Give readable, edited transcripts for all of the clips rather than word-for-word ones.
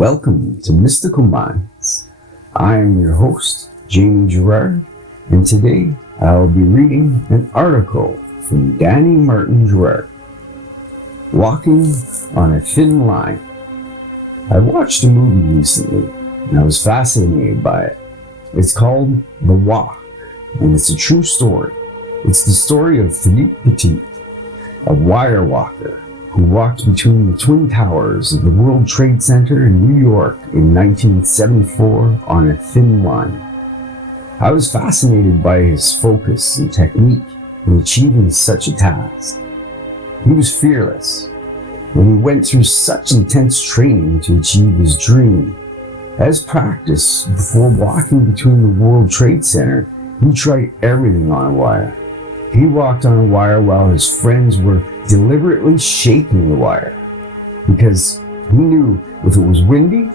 Welcome to Mystical Minds. I am your host, Jamie Gerard, and today I'll be reading an article from Danny Martin Gerard, Walking on a Thin Line. I watched a movie recently, and I was fascinated by it. It's called The Walk, and it's a true story. It's the story of Philippe Petit, a wire walker who walked between the Twin Towers of the World Trade Center in New York in 1974 on a thin line. I was fascinated by his focus and technique in achieving such a task. He was fearless, and he went through such intense training to achieve his dream. As practice, before walking between the World Trade Center, he tried everything on a wire. He walked on a wire while his friends were deliberately shaking the wire, because he knew if it was windy,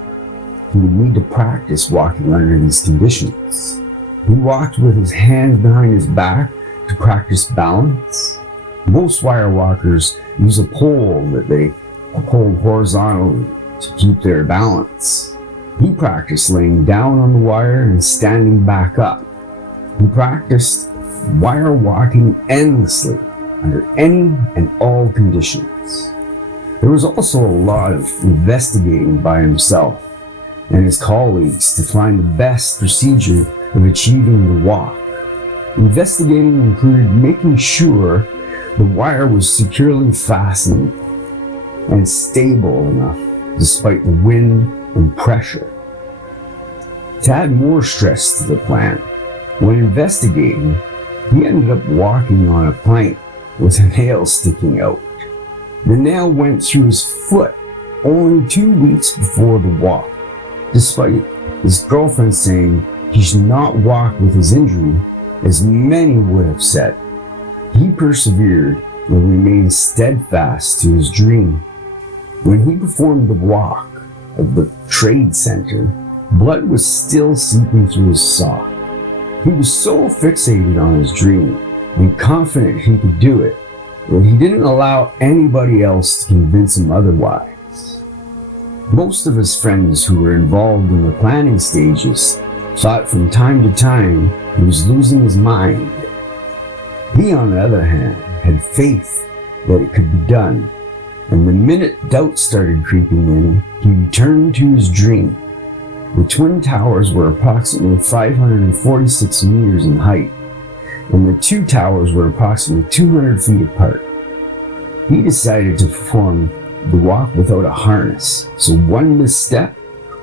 he would need to practice walking under these conditions. He walked with his hands behind his back to practice balance. Most wire walkers use a pole that they hold horizontally to keep their balance. He practiced laying down on the wire and standing back up. He practiced wire walking endlessly under any and all conditions. There was also a lot of investigating by himself and his colleagues to find the best procedure of achieving the walk. Investigating included making sure the wire was securely fastened and stable enough despite the wind and pressure. To add more stress to the plan, when investigating, he ended up walking on a plank with a nail sticking out. The nail went through his foot only 2 weeks before the walk, despite his girlfriend saying he should not walk with his injury, as many would have said. He persevered and remained steadfast to his dream. When he performed the walk of the Trade Center, blood was still seeping through his sock. He was so fixated on his dream and confident he could do it that he didn't allow anybody else to convince him otherwise. Most of his friends who were involved in the planning stages thought from time to time he was losing his mind. He, on the other hand, had faith that it could be done, and the minute doubt started creeping in, he returned to his dream. The Twin Towers were approximately 546 meters in height, and the two towers were approximately 200 feet apart. He decided to perform the walk without a harness, so one misstep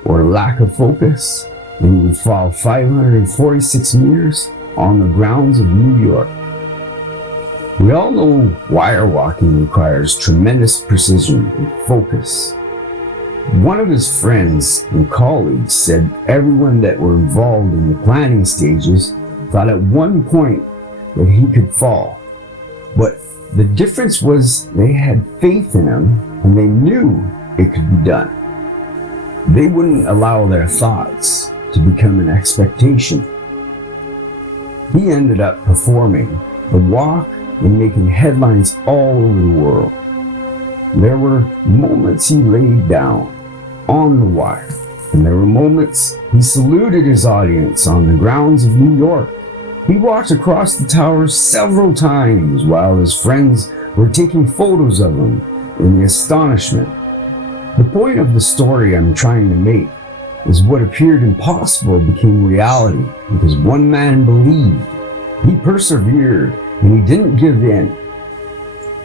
or lack of focus, and he would fall 546 meters on the grounds of New York. We all know wire walking requires tremendous precision and focus. One of his friends and colleagues said everyone that were involved in the planning stages thought at one point that he could fall. But the difference was they had faith in him and they knew it could be done. They wouldn't allow their thoughts to become an expectation. He ended up performing the walk and making headlines all over the world. There were moments he laid down on the wire, and there were moments he saluted his audience on the grounds of New York. He walked across the towers several times while his friends were taking photos of him in the astonishment. The point of the story I'm trying to make is what appeared impossible became reality because one man believed. He persevered and he didn't give in.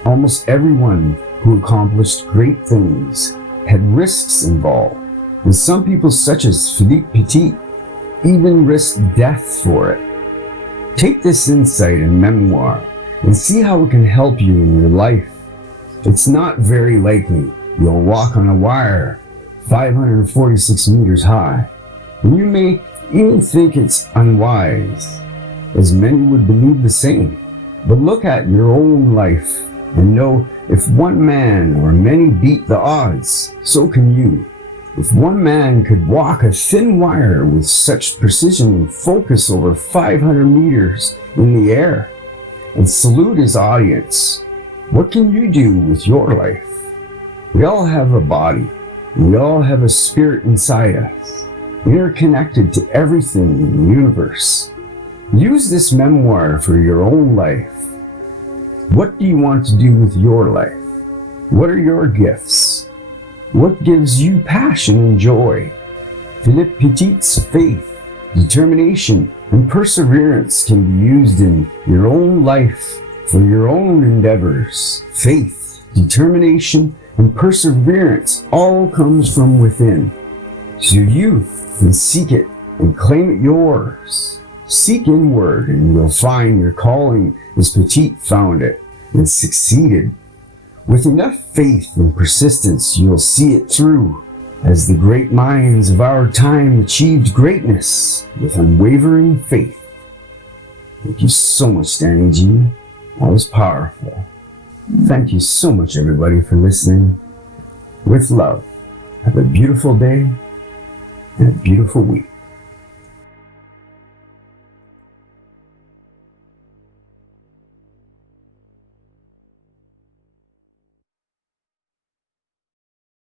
Almost everyone who accomplished great things had risks involved, and some people such as Philippe Petit even risked death for it. Take this insight and memoir and see how it can help you in your life. It's not very likely you'll walk on a wire 546 meters high, and you may even think it's unwise, as many would believe the same. But look at your own life and know if one man or many beat the odds, so can you. If one man could walk a thin wire with such precision and focus over 500 meters in the air and salute his audience, what can you do with your life? We all have a body, We all have a spirit inside us, interconnected to everything in the universe. Use this memoir for your own life. What do you want to do with your life? What are your gifts? What gives you passion and joy? Philippe Petit's faith, determination, and perseverance can be used in your own life for your own endeavors. Faith, determination, and perseverance all comes from within. So you can seek it and claim it yours. Seek inward and you'll find your calling as Petit found it and succeeded. With enough faith and persistence, you'll see it through, as the great minds of our time achieved greatness with unwavering faith. Thank you so much, Danny G. That was powerful. Thank you so much, everybody, for listening. With love, have a beautiful day and a beautiful week.